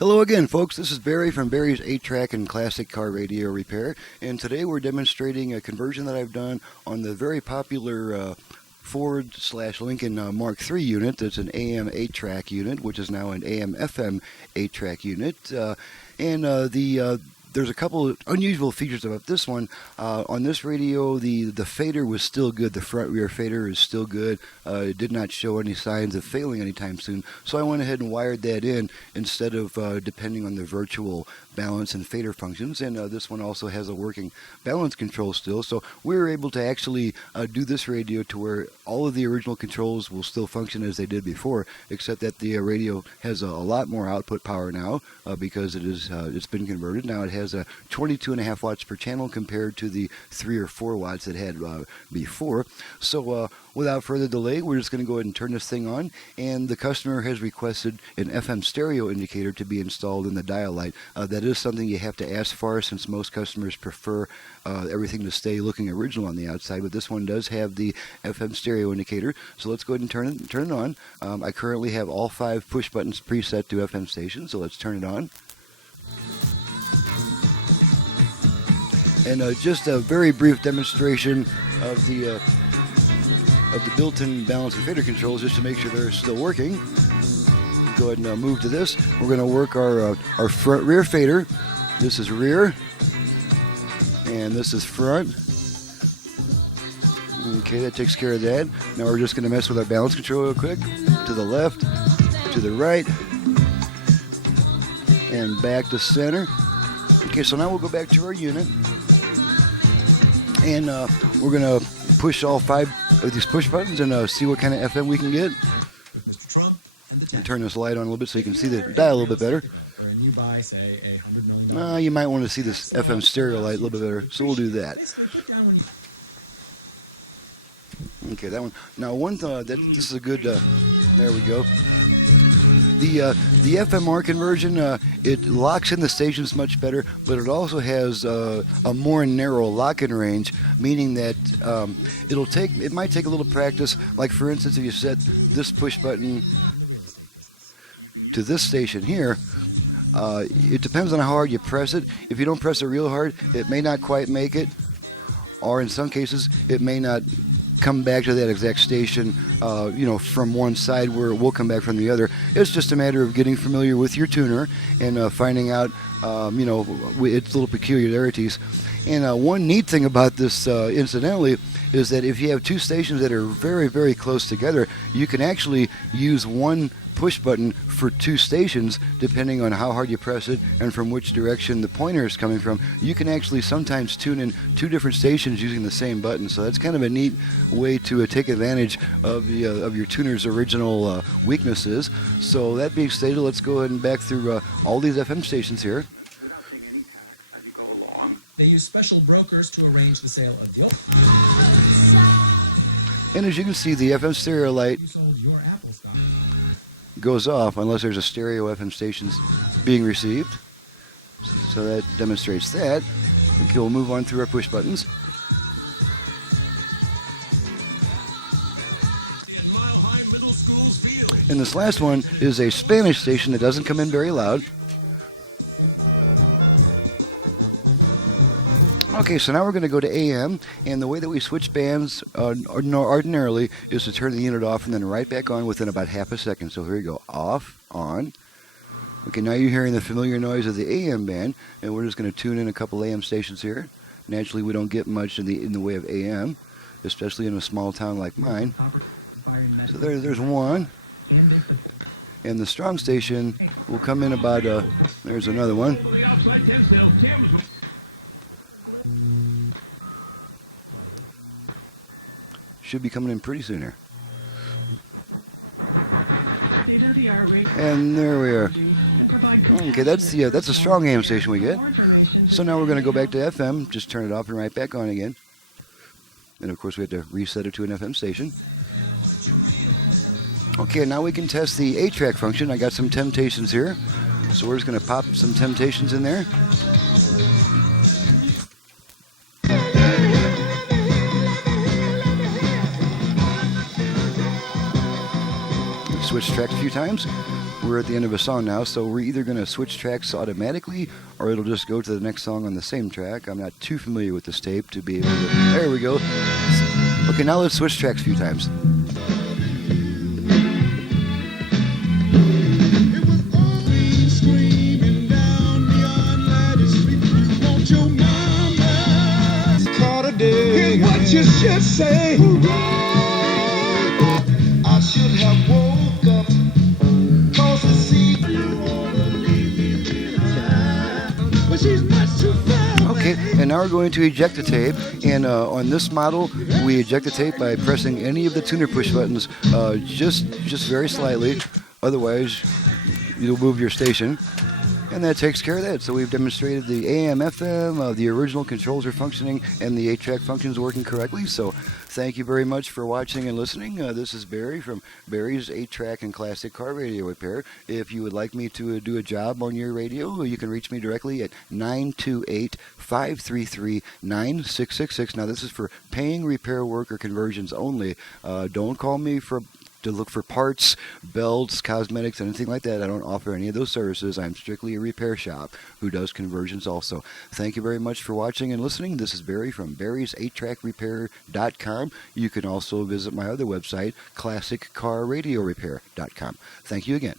Hello again, folks. This is Barry from Barry's 8-Track and Classic Car Radio Repair, and today we're demonstrating a conversion that I've done on the very popular Ford/Lincoln Mark III unit. That's an AM 8-track unit, which is now an AM FM 8-track unit, there's a couple of unusual features about this one. On this radio, the fader was still good. The front-rear fader is still good. It did not show any signs of failing anytime soon. So I went ahead and wired that in instead of depending on the virtual balance and fader functions. And this one also has a working balance control still. So we were able to actually do this radio to where all of the original controls will still function as they did before, except that the radio has a lot more output power now because it's been converted. Now it has a 22.5 watts per channel compared to the 3 or 4 watts it had before. So without further delay, we're just going to go ahead and turn this thing on, and the customer has requested an FM stereo indicator to be installed in the dial light. That is something you have to ask for, since most customers prefer everything to stay looking original on the outside, but this one does have the FM stereo indicator. So let's go ahead and turn it on. I currently have all 5 push buttons preset to FM stations, so let's turn it on. And just a very brief demonstration of the built-in balance and fader controls, just to make sure they're still working. Go ahead and move to this. We're going to work our front rear fader. This is rear, and this is front. Okay, that takes care of that. Now we're just going to mess with our balance control real quick. To the left, to the right, and back to center. Okay, so now we'll go back to our unit. And we're going to push all 5 of these push buttons and see what kind of FM we can get. And turn this light on a little bit so you can see the dial a little bit better. You might want to see this FM stereo light a little bit better, so we'll do that. Okay, that one. Now, this is a good. There we go. The FMR conversion, it locks in the stations much better, but it also has a more narrow lock-in range, meaning that it might take a little practice. Like, for instance, if you set this push button to this station here, it depends on how hard you press it. If you don't press it real hard, it may not quite make it, or in some cases, it may not come back to that exact station, from one side, where it will come back from the other. It's just a matter of getting familiar with your tuner and finding out, its little peculiarities. And one neat thing about this, incidentally, is that if you have 2 stations that are very, very close together, you can actually use one push button for 2 stations, depending on how hard you press it and from which direction the pointer is coming from. You can actually sometimes tune in 2 different stations using the same button. So that's kind of a neat way to take advantage of your tuner's original weaknesses. So that being stated, let's go ahead and back through all these FM stations here. They use special brokers to arrange the sale of your. And as you can see, the FM stereo light goes off unless there's a stereo FM stations being received. So that demonstrates that. Okay, we'll move on through our push buttons. And this last one is a Spanish station that doesn't come in very loud. Okay, so now we're going to go to AM, and the way that we switch bands ordinarily is to turn the unit off and then right back on within about half a second. So here we go, off, on. Okay, now you're hearing the familiar noise of the AM band, and we're just going to tune in a couple AM stations here. Naturally, we don't get much in the way of AM, especially in a small town like mine. So there's one. And the strong station will come in about, there's another one. Should be coming in pretty soon here. And there we are. Okay, that's a strong AM station we get. So now we're going to go back to FM, just turn it off and right back on again. And of course we have to reset it to an FM station. Okay, now we can test the 8-track function. I got some Temptations here. So we're just going to pop some Temptations in there. Switch track a few times. we're at the end of a song now, so we're either going to switch tracks automatically or it'll just go to the next song on the same track. I'm not too familiar with this tape to be able to... There we go. Okay, now let's switch tracks a few times. Here's what you should say. I should have woke up, 'cause the sea, but she's much too far. Okay, and now we're going to eject the tape. And on this model, we eject the tape by pressing any of the tuner push buttons just very slightly. Otherwise, you'll move your station. And that takes care of that. So we've demonstrated the AM, FM, the original controls are functioning, and the 8-track functions working correctly. So thank you very much for watching and listening. This is Barry from Barry's 8-track and classic car radio repair. If you would like me to do a job on your radio, you can reach me directly at 928-533-9666. Now this is for paying repair work or conversions only. Don't call me to look for parts, belts, cosmetics, anything like that. I don't offer any of those services. I'm strictly a repair shop who does conversions also. Thank you very much for watching and listening. This is Barry from Barry's 8trackrepair.com. You can also visit my other website, classiccarradiorepair.com. Thank you again.